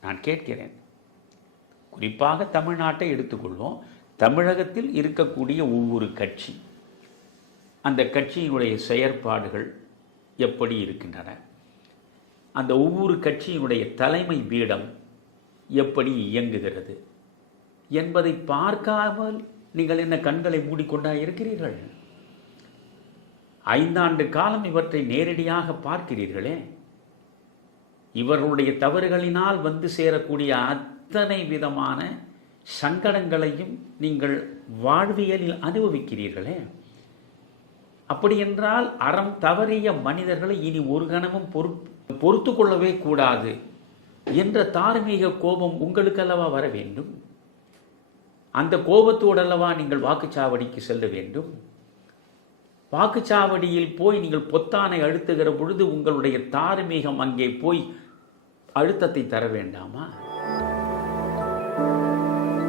நான் கேட்கிறேன். குறிப்பாக தமிழ்நாட்டை எடுத்துக்கொள்வோம். தமிழகத்தில் இருக்கக்கூடிய ஒவ்வொரு கட்சி அந்த கட்சியினுடைய செயற்பாடுகள் எப்படி இருக்கின்றன? அந்த ஒவ்வொரு கட்சியினுடைய தலைமை பீடம் எப்படி இயங்குகிறது? என்பதை பார்க்காமல் நீங்கள் என்ன கண்களை மூடிக்கொண்டா இருக்கிறீர்கள்? ஐந்தாண்டு காலம் இவற்றை நேரடியாக பார்க்கிறீர்களே. இவர்களுடைய தவறுகளினால் வந்து சேரக்கூடிய அத்தனை விதமான சங்கடங்களையும் நீங்கள் வாழ்வியலில் அனுபவிக்கிறீர்களே. அப்படியென்றால் அறம் தவறிய மனிதர்களை இனி ஒரு கணமும் பொறு பொறுத்து கொள்ளவே கூடாது என்ற தார்மீக கோபம் உங்களுக்கு அல்லவா வர வேண்டும்? அந்த கோபத்தோடல்லவா நீங்கள் வாக்குச்சாவடிக்கு செல்ல வேண்டும்? வாக்குச்சாவடியில் போய் நீங்கள் பொத்தானை அழுத்துகிற பொழுது உங்களுடைய தார்மீகம் அங்கே போய் அழுத்தத்தை தர வேண்டாமா?